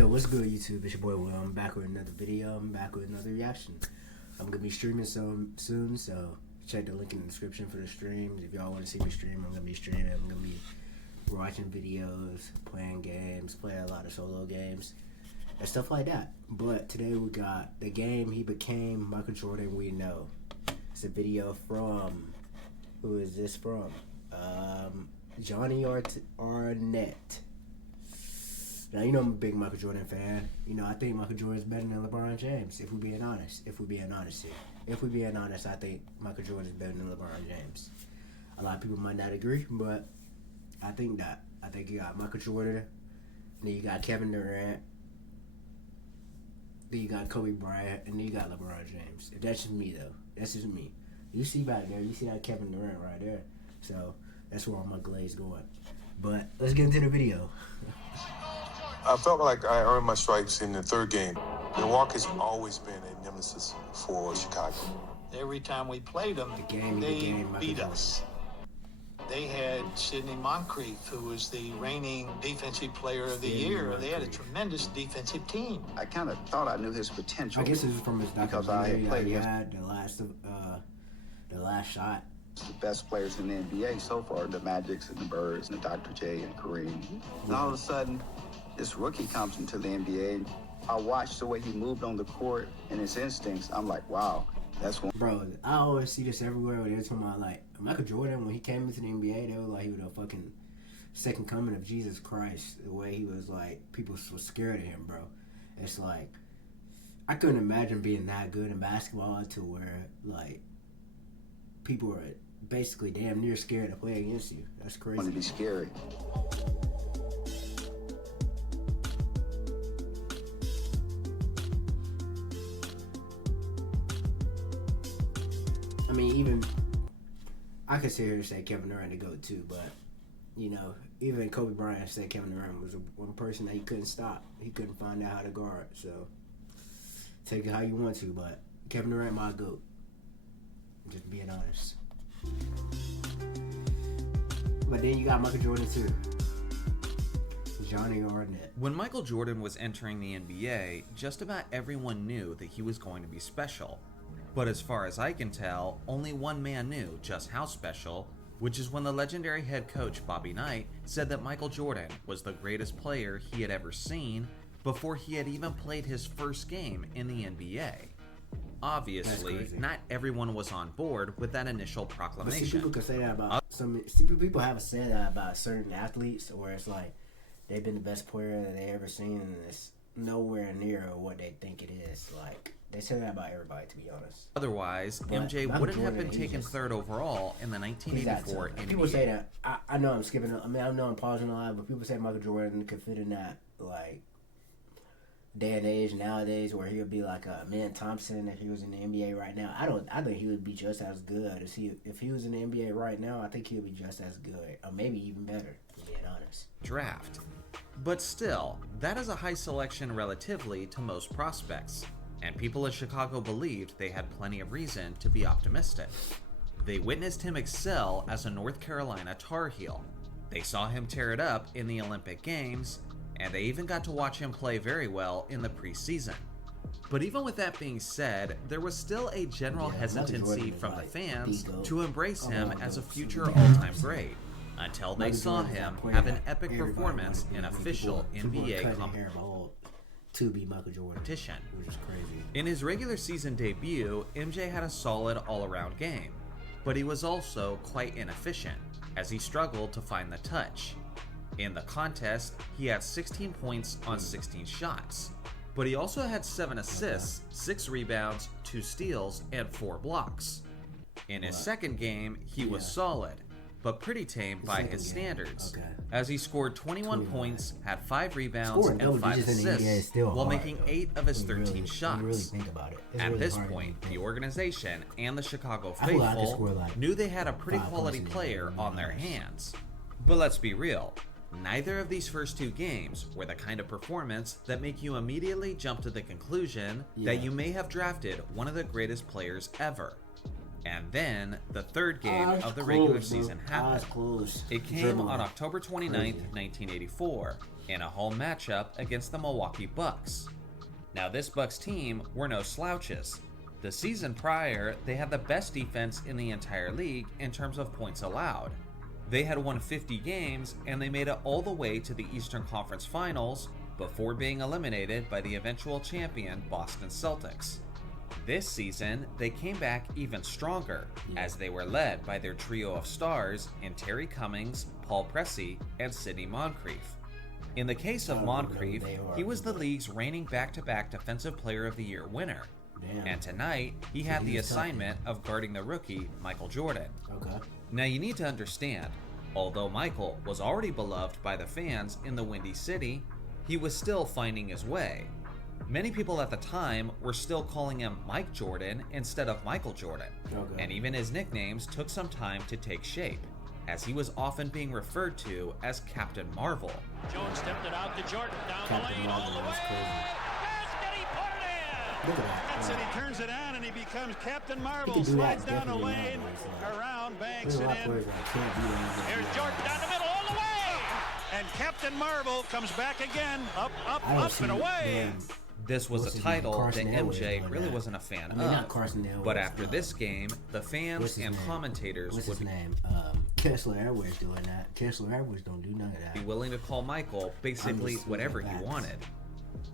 Yo, what's good, YouTube? It's your boy Will. I'm back with another video. I'm back with another reaction. I'm gonna be streaming soon, so check the link in the description for the streams. If y'all want to see me stream, I'm gonna be streaming. I'm gonna be watching videos, playing games, playing a lot of solo games, and stuff like that. But today we got the game he became, Michael Jordan we know. It's a video from, who is this from? Johnny Arnett. Now, you know I'm a big Michael Jordan fan. You know, I think Michael Jordan's better than LeBron James, if we're being honest. If we're being honest, I think Michael Jordan's better than LeBron James. A lot of people might not agree, but I think that. I think you got Michael Jordan, and then you got Kevin Durant, then you got Kobe Bryant, and then you got LeBron James. If that's just me, though. That's just me. You see back there, you see that Kevin Durant right there. So, that's where all my glaze going. But, let's get into the video. I felt like I earned my stripes in the third game. Milwaukee's always been a nemesis for Chicago. Every time we played them, they beat us. They had Sidney Moncrief, who was the reigning defensive player of the year. They had a tremendous defensive team. I kind of thought I knew his potential. I guess this is from his because I had played against the last shot. The best players in the NBA so far, the Magics and the Birds and the Dr. J and Kareem. And all of a sudden, this rookie comes into the NBA. I watched the way he moved on the court and his instincts. I'm like, wow, that's one. Bro, I always see this everywhere when they're talking about, like, Michael Jordan, when he came into the NBA, they were like, he was a fucking second coming of Jesus Christ. The way he was, like, people were scared of him, bro. It's like, I couldn't imagine being that good in basketball to where, like, people are basically damn near scared to play against you. That's crazy. Want to be scary. I mean, even I could sit here and say Kevin Durant to go too, but you know, even Kobe Bryant said Kevin Durant was one person that he couldn't stop. He couldn't find out how to guard. So take it how you want to, but Kevin Durant my GOAT. Just being honest. But then you got Michael Jordan too. Johnny Arnett. When Michael Jordan was entering the NBA, just about everyone knew that he was going to be special. But as far as I can tell, only one man knew just how special, which is when the legendary head coach Bobby Knight said that Michael Jordan was the greatest player he had ever seen before he had even played his first game in the NBA. Obviously, not everyone was on board with that initial proclamation. But see, people can say that about people have said that about certain athletes, where it's like they've been the best player that they ever seen, and it's nowhere near what they think it is. Like, they say that about everybody, to be honest. Otherwise, but MJ wouldn't have been taken third overall in the 1984 NBA. People say that. I know I'm skipping. I mean, I know I'm pausing a lot, but people say Michael Jordan could fit in that, like, day and age nowadays, where he would be like a Man Thompson if he was in the NBA right now. I think he would be just as good as if he was in the NBA right now. I think he would be just as good, or maybe even better, to be honest. Draft. But still, that is a high selection relatively to most prospects, and people in Chicago believed they had plenty of reason to be optimistic. They witnessed him excel as a North Carolina Tar Heel. They saw him tear it up in the Olympic Games, and they even got to watch him play very well in the preseason. But even with that being said, there was still a general hesitancy from the fans to embrace him as a future all-time great, until they saw him have an epic performance in official NBA competition. Which is crazy. In his regular season debut, MJ had a solid all-around game, but he was also quite inefficient, as he struggled to find the touch. In the contest, he had 16 points on 16 shots, but he also had 7 assists, 6 rebounds, 2 steals, and 4 blocks. In his second game, he was solid, but pretty tame by his standards, as he scored 21 points, had 5 rebounds, and 5 assists, while making 8 of his 13 shots. At this point, the organization and the Chicago faithful knew they had a pretty quality player on their hands. But let's be real, neither of these first 2 games were the kind of performance that make you immediately jump to the conclusion that you may have drafted one of the greatest players ever. And then the third game of the regular season happened. It came on October 29th, 1984, in a home matchup against the Milwaukee Bucks. Now, this Bucks team were no slouches. The season prior, they had the best defense in the entire league in terms of points allowed. They had won 50 games and they made it all the way to the Eastern Conference Finals before being eliminated by the eventual champion Boston Celtics. This season, they came back even stronger as they were led by their trio of stars in Terry Cummings, Paul Pressey, and Sidney Moncrief. In the case of Moncrief, he was the league's reigning back-to-back Defensive Player of the Year winner. And tonight, he had the assignment of guarding the rookie, Michael Jordan. Now you need to understand, although Michael was already beloved by the fans in the Windy City, he was still finding his way. Many people at the time were still calling him Mike Jordan instead of Michael Jordan, and even his nicknames took some time to take shape, as he was often being referred to as Captain Marvel. Jones stepped it out to Jordan, down Captain the lane, Marvel all the was way. Basket, he put it in! Look at that. That's it, he turns it on and he becomes Captain He Marvel. can do that Slides down the definitely lane, nowadays, like, around, banks there's a it lot of in. players that can't do that. Here's Jordan down the middle, all the way! And Captain Marvel comes back again, up, I don't up, see and away! This was What's a his name? title that Carson Elway's MJ doing really that. wasn't a fan I mean, not Carson Elway's, but after this game, the fans what's his and name? commentators What's would his name? Kessler Airways doing that. Kessler Airways don't do none of that. be willing to call Michael basically just whatever he facts. wanted.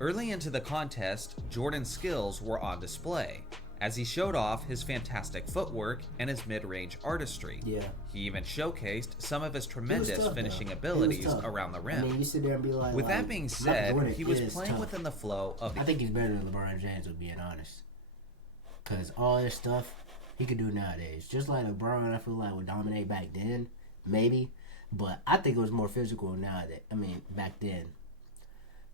Early into the contest, Jordan's skills were on display, as he showed off his fantastic footwork and his mid-range artistry. Yeah. He even showcased some of his He was tremendous tough, finishing though. He was abilities tough. around the rim. I mean, you sit there and be like, With that like, being Michael said, Jordan he was is playing tough. within the flow of I think he's better than LeBron James, to being honest. Because all this stuff he could do nowadays. Just like LeBron, I feel like would dominate back then, maybe. But I think it was more physical nowadays. I mean, back then.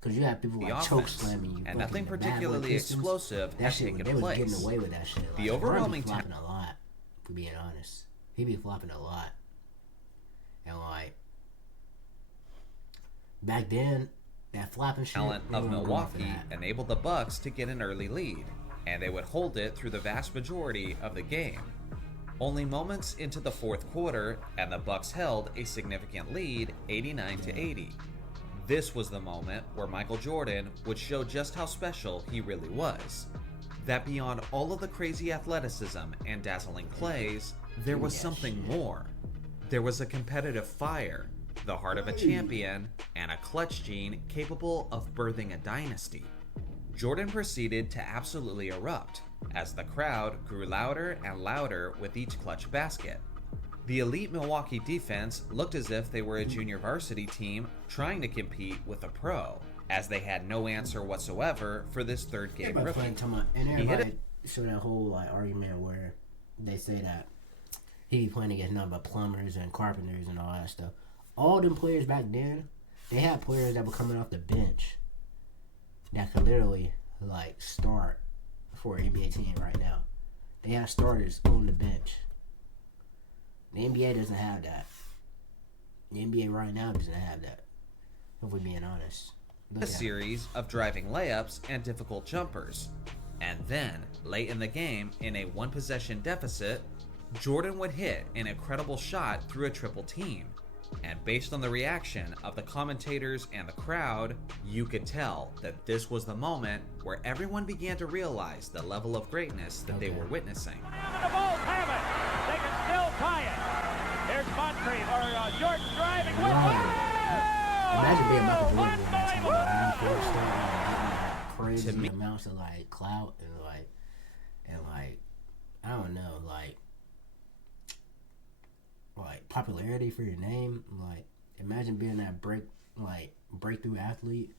Because you have people the like choke offense, slamming you. and nothing fucking the bad boy particularly Pistons. explosive That had shit, taken they was place. getting away with that shit. The Like, overwhelming LeBron be flopping a lot, for being honest. He be flopping a lot. And like, back then, that flopping shit, talent they of weren't going for Milwaukee that. enabled the Bucks to get an early lead, and they would hold it through the vast majority of the game. Only moments into the fourth quarter, and the Bucks held a significant lead, 89-80. This was the moment where Michael Jordan would show just how special he really was. That beyond all of the crazy athleticism and dazzling plays, there was something more. There was a competitive fire, the heart of a champion, and a clutch gene capable of birthing a dynasty. Jordan proceeded to absolutely erupt, as the crowd grew louder and louder with each clutch basket. The elite Milwaukee defense looked as if they were a junior varsity team trying to compete with a pro, as they had no answer whatsoever for this third game Everybody rookie. playing talking about, and He hit everybody show that whole like argument where they say that he be playing against nothing but plumbers and carpenters and all that stuff. All them players back then, they had players that were coming off the bench that could literally like start for an NBA team right now. They have starters on the bench. The NBA doesn't have that. The NBA right now doesn't have that. If we're being honest. Look A at it. series of driving layups and difficult jumpers. And then, late in the game, in a one-possession deficit, Jordan would hit an incredible shot through a triple team. And based on the reaction of the commentators and the crowd, you could tell that this was the moment where everyone began to realize the level of greatness that they were witnessing. The Bulls have it. They can still tie it. Here's Moncrief, or Jordan driving. Imagine being Michael Jordan during that time. Like, when he first started, like, getting like, crazy To me- amounts of like clout and like I don't know, like popularity for your name. Like, imagine being that breakthrough athlete,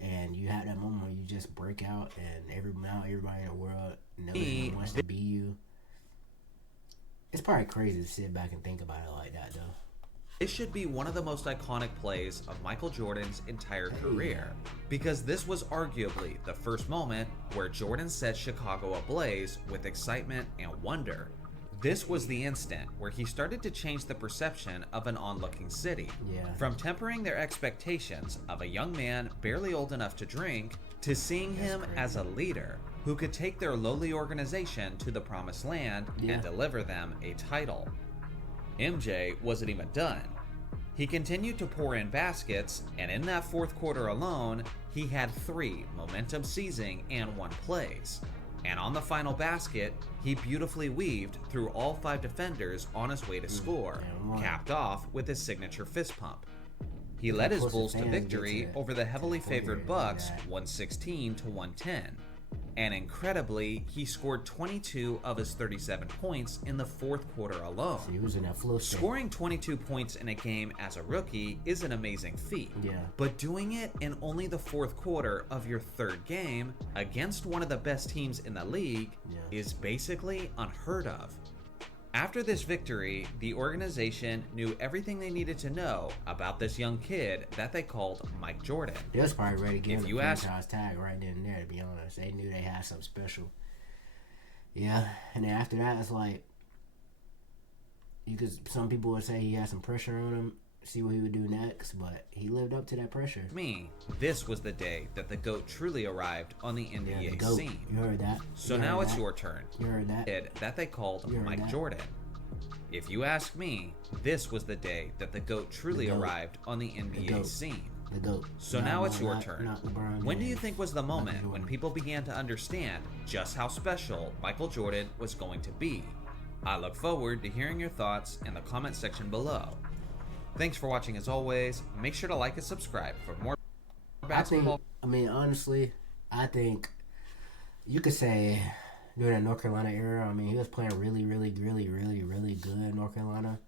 and you had that moment where you just break out, and everybody in the world knows and wants to be you. It's probably crazy to sit back and think about it like that, though. This should be one of the most iconic plays of Michael Jordan's entire career, because this was arguably the first moment where Jordan set Chicago ablaze with excitement and wonder. This was the instant where he started to change the perception of an onlooking city, from tempering their expectations of a young man barely old enough to drink, to seeing him as a leader who could take their lowly organization to the promised land and deliver them a title. MJ wasn't even done. He continued to pour in baskets, and in that fourth quarter alone, he had 3 momentum seizing and 1 plays. And on the final basket, he beautifully weaved through all 5 defenders on his way to score, capped off with his signature fist pump. He led his Bulls to victory over the heavily favored Bucks 116 to 110. And incredibly, he scored 22 of his 37 points in the fourth quarter alone. So he was in that flow state. Scoring 22 points in a game as a rookie is an amazing feat. Yeah. But doing it in only the fourth quarter of your third game against one of the best teams in the league is basically unheard of. After this victory, the organization knew everything they needed to know about this young kid that they called Mike Jordan. They was probably ready to give him you the ask- franchise tag right then and there, to be honest. They knew they had something special. Yeah, and then after that, it's like, some people would say he had some pressure on him, see what he would do next, but he lived up to that pressure. To me, this was the day that the GOAT truly arrived on the NBA the GOAT. scene. You heard that. So You now heard it's that. your turn. You heard that. Kid that they called You heard Mike that. Jordan. If you ask me, this was the day that the GOAT truly The GOAT. arrived on the NBA GOAT. scene. The GOAT. So Not now it's LeBron- your not- turn. not LeBron When do you James. think was the Michael moment when Jordan. people began to understand just how special Michael Jordan was going to be? I look forward to hearing your thoughts in the comment section below. Thanks for watching as always. Make sure to like and subscribe for more basketball. Honestly, I think you could say during that North Carolina era, he was playing really, really, really, really, really good in North Carolina.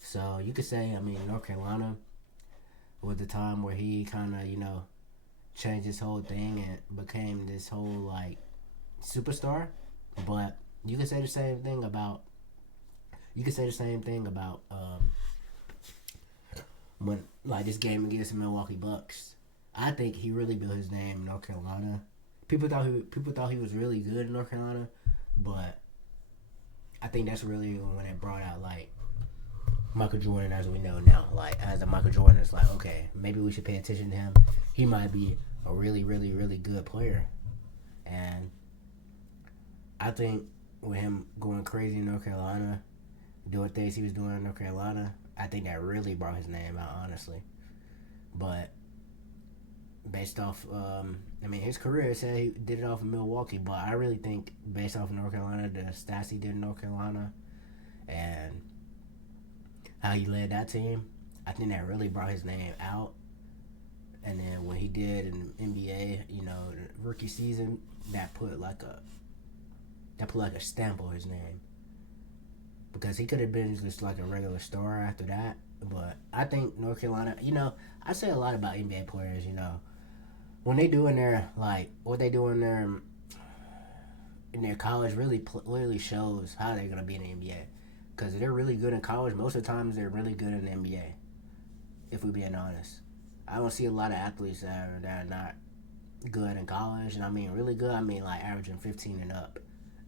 So you could say, North Carolina was the time where he kind of, changed his whole thing and became this whole, superstar. But you could say the same thing about, when, this game against the Milwaukee Bucks. I think he really built his name in North Carolina. People thought he was really good in North Carolina, but I think that's really when it brought out Michael Jordan as we know now. As a Michael Jordan, it's okay, maybe we should pay attention to him. He might be a really, really, really good player. And I think with him going crazy in North Carolina, doing things he was doing in North Carolina, I think that really brought his name out, honestly. But based off, his career said he did it off in Milwaukee, but I really think based off of North Carolina, the stats he did in North Carolina, and how he led that team, I think that really brought his name out. And then when he did in the NBA, the rookie season, that put a stamp on his name. Because he could have been just a regular star after that. But I think North Carolina, I say a lot about NBA players, when they do in their, what they do in their college really shows how they're going to be in the NBA. Because they're really good in college. Most of the times they're really good in the NBA, if we're being honest. I don't see a lot of athletes that are not good in college. And really good, averaging 15 and up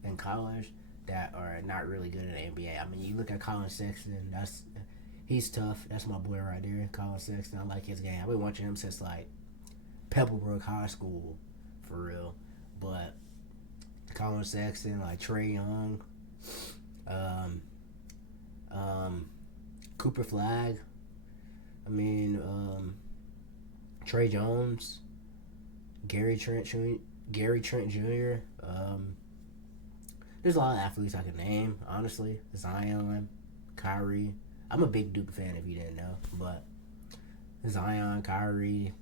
in college, that are not really good in the NBA. You look at Colin Sexton, he's tough. That's my boy right there, Colin Sexton. I like his game. I've been watching him since Pebblebrook High School, for real. But Colin Sexton, Trae Young, Cooper Flagg, Trey Jones, Gary Trent Jr. There's a lot of athletes I can name, honestly. Zion, Kyrie. I'm a big Duke fan if you didn't know, but Zion, Kyrie,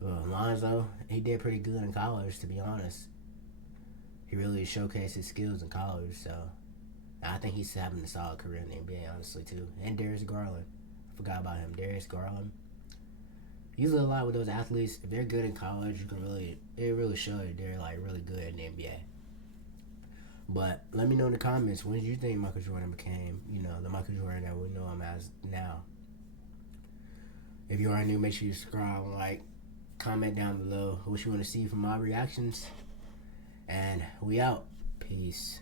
Lonzo, he did pretty good in college, to be honest. He really showcased his skills in college, so I think he's having a solid career in the NBA, honestly, too. And Darius Garland. I forgot about him. Darius Garland. Usually a lot with those athletes, if they're good in college, it really shows they're really good in the NBA. But let me know in the comments, when did you think Michael Jordan became, the Michael Jordan that we know him as now? If you are new, make sure you subscribe, comment down below what you want to see from my reactions. And we out. Peace.